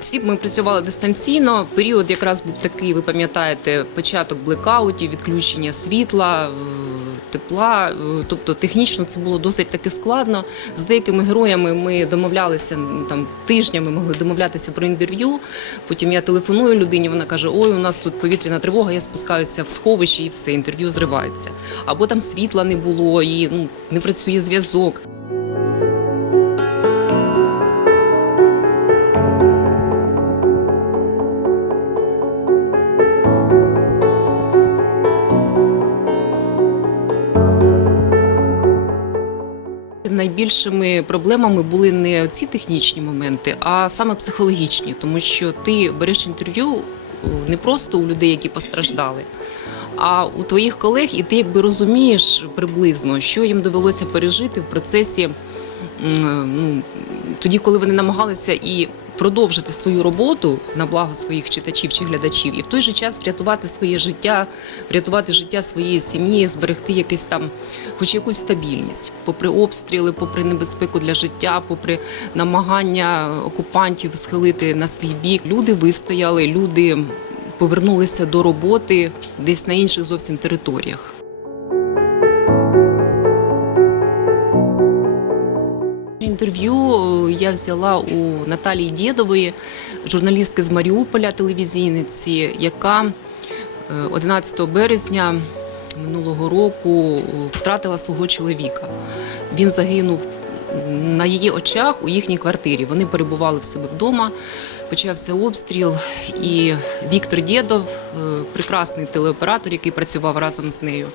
Всі ми працювали дистанційно. Період якраз був такий, ви пам'ятаєте, початок блекаутів, відключення світла, е, тепла. Е, Тобто технічно це було досить таки складно. З деякими героями ми домовлялися там тижнями, могли домовлятися про інтерв'ю. Потім я телефоную людині, вона каже: Ой, у нас тут повітряна тривога, я спускаюся в сховище і все, інтерв'ю зривається. Або там світла не було і ну, не працює зв'язок. Найбільшими проблемами були не ці технічні моменти, а саме психологічні, тому що ти береш інтерв'ю е, не просто у людей, які постраждали, а у твоїх колег, і ти якби розумієш приблизно, що їм довелося пережити в процесі, ну, тоді, коли вони намагалися і продовжити свою роботу на благо своїх читачів чи глядачів, і в той же час врятувати своє життя, врятувати життя своєї сім'ї, зберегти якийсь там, хоч якусь стабільність, попри обстріли, попри небезпеку для життя, попри намагання окупантів схилити на свій бік. Люди вистояли, люди повернулися до роботи десь на інших зовсім територіях. Інтерв'ю е, я взяла у Наталії Дєдової, журналістки з Маріуполя, телевізійниці, яка е, 11 березня минулого року втратила свого чоловіка. Він загинув на її очах у їхній квартирі. Вони перебували в себе вдома. Почався обстріл, і Віктор Дєдов, е, прекрасний телеоператор, який працював разом з нею,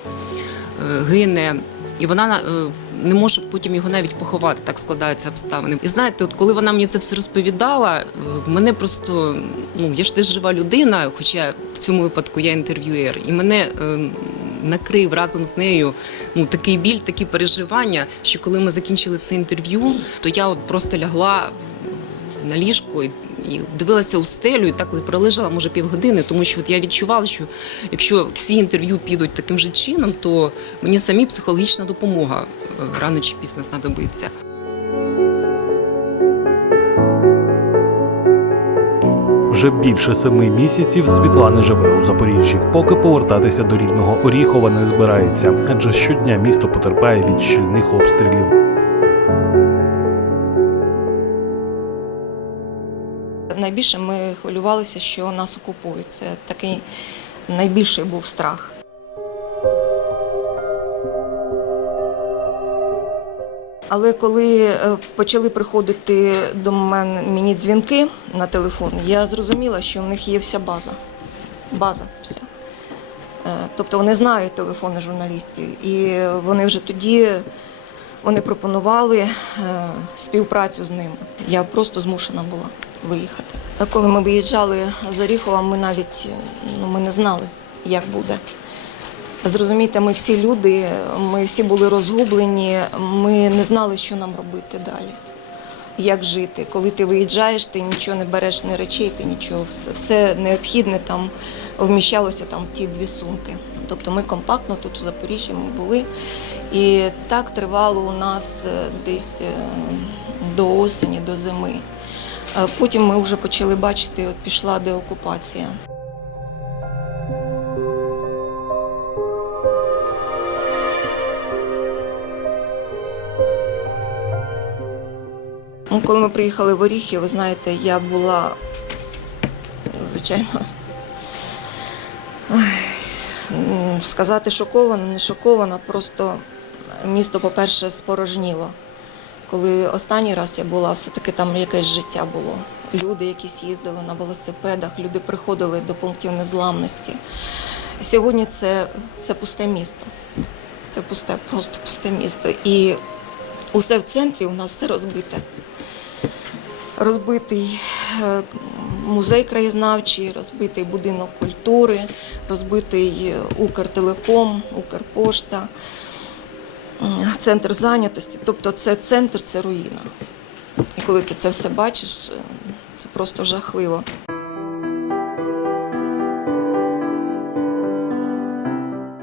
е, гине. І вона е, не може потім його навіть поховати, так складаються обставини. І знаєте, от коли вона мені це все розповідала, е, мене просто ну я ж теж жива людина, хоча в цьому випадку я інтерв'юєр, і мене е, накрив разом з нею ну такий біль, такі переживання, що коли ми закінчили це інтерв'ю, то я от просто лягла на ліжко і, і дивилася у стелю, і так пролежала може півгодини, тому що от я відчувала, що якщо всі інтерв'ю підуть таким же чином, то мені самі психологічна допомога е, рано чи пізно знадобиться. Вже більше семи місяців Світлана живе у Запоріжжі. Поки повертатися до рідного Оріхова не збирається, адже щодня місто потерпає від щільних обстрілів. Найбільше ми хвилювалися, що нас окупують. Це такий найбільший був страх. Але коли е, почали приходити до мене мені дзвінки на телефон, я зрозуміла, що в них є вся база. База вся. Е, Тобто вони знають телефони журналістів, і вони вже тоді вони пропонували е, співпрацю з ними. Я просто змушена була виїхати. Коли ми виїжджали з Оріхова, ми навіть ну, ми не знали, як буде. Зрозумійте, ми всі люди, ми всі були розгублені, ми не знали, що нам робити далі. Як жити? Коли ти виїжджаєш, ти нічого не береш, ні речей, ти нічого, все, необхідне там вміщалося там ті дві сумки. Тобто ми компактно тут у Запоріжжі ми були. І так тривало у нас е, десь е, до осені, до зими. Е, Потім ми вже почали бачити, от пішла деокупація. Ну, коли ми приїхали в Оріхів, ви знаєте, я була, звичайно, сказати шокована, не шокована, просто місто, по-перше, спорожніло. Коли останній раз я була, все-таки там якесь життя було. Люди якісь їздили на велосипедах, люди приходили до пунктів незламності. Сьогодні це, це пусте місто. Це пусте, просто пусте місто. І усе в центрі у нас все розбите розбитий е, музей краєзнавчий, розбитий будинок культури, розбитий е, Укртелеком, Укрпошта, центр зайнятості. Тобто це центр, це руїна. І коли ти це все бачиш, е, це просто жахливо.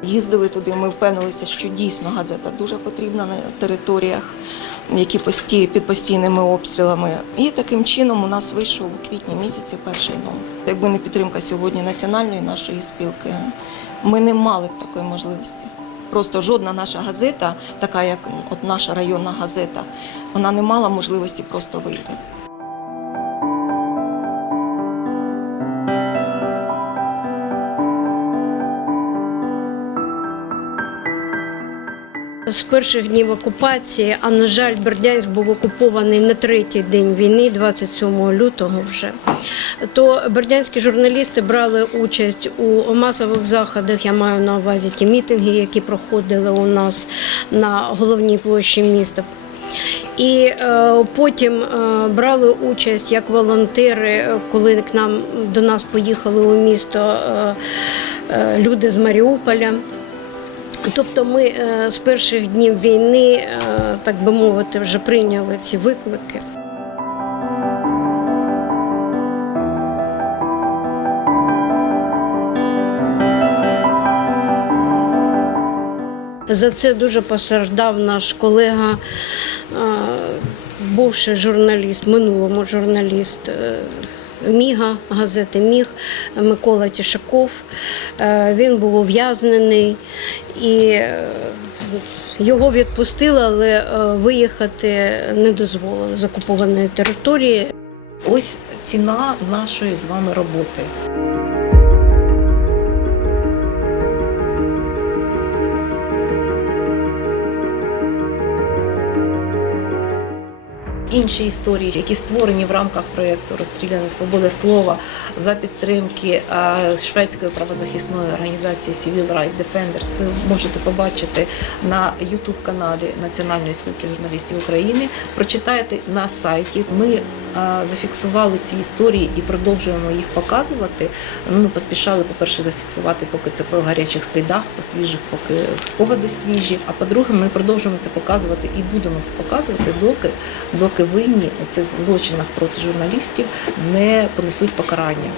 Їздили туди, ми впевнилися, що дійсно газета дуже потрібна на територіях які пості, під постійними обстрілами. І таким чином у нас вийшов у квітні місяці перший номер. Якби не підтримка сьогодні національної нашої спілки, ми не мали б такої можливості. Просто жодна наша газета, така як от наша районна газета, вона не мала можливості просто вийти. З перших днів окупації, а на жаль, Бердянськ був окупований на третій день війни, 27 лютого вже. То бердянські журналісти брали участь у масових заходах. Я маю на увазі ті мітинги, які проходили у нас на головній площі міста. І е, потім е, брали участь як волонтери, е, коли к нам до нас поїхали у місто е, е, люди з Маріуполя. Тобто ми е, з перших днів війни, е, так би мовити, вже прийняли ці виклики. За це дуже постраждав наш колега, е, бувший журналіст, минулому журналіст Міга, газети Міг Микола Тішаков. Е, Він був ув'язнений і е, його відпустили, але е, виїхати не дозволили з окупованої території. Ось ціна нашої з вами роботи. Інші історії, які створені в рамках проєкту Розстріляна свобода слова за підтримки е, шведської правозахисної організації Civil Rights Defenders, ви можете побачити на youtube каналі Національної спілки журналістів України. Прочитайте на сайті. Ми зафіксували ці історії і продовжуємо їх показувати. Ну, Ми поспішали, по-перше, зафіксувати, поки це по гарячих слідах, по свіжих, поки спогади свіжі. А по-друге, ми продовжуємо це показувати і будемо це показувати, доки, доки винні у цих злочинах проти журналістів не понесуть покарання.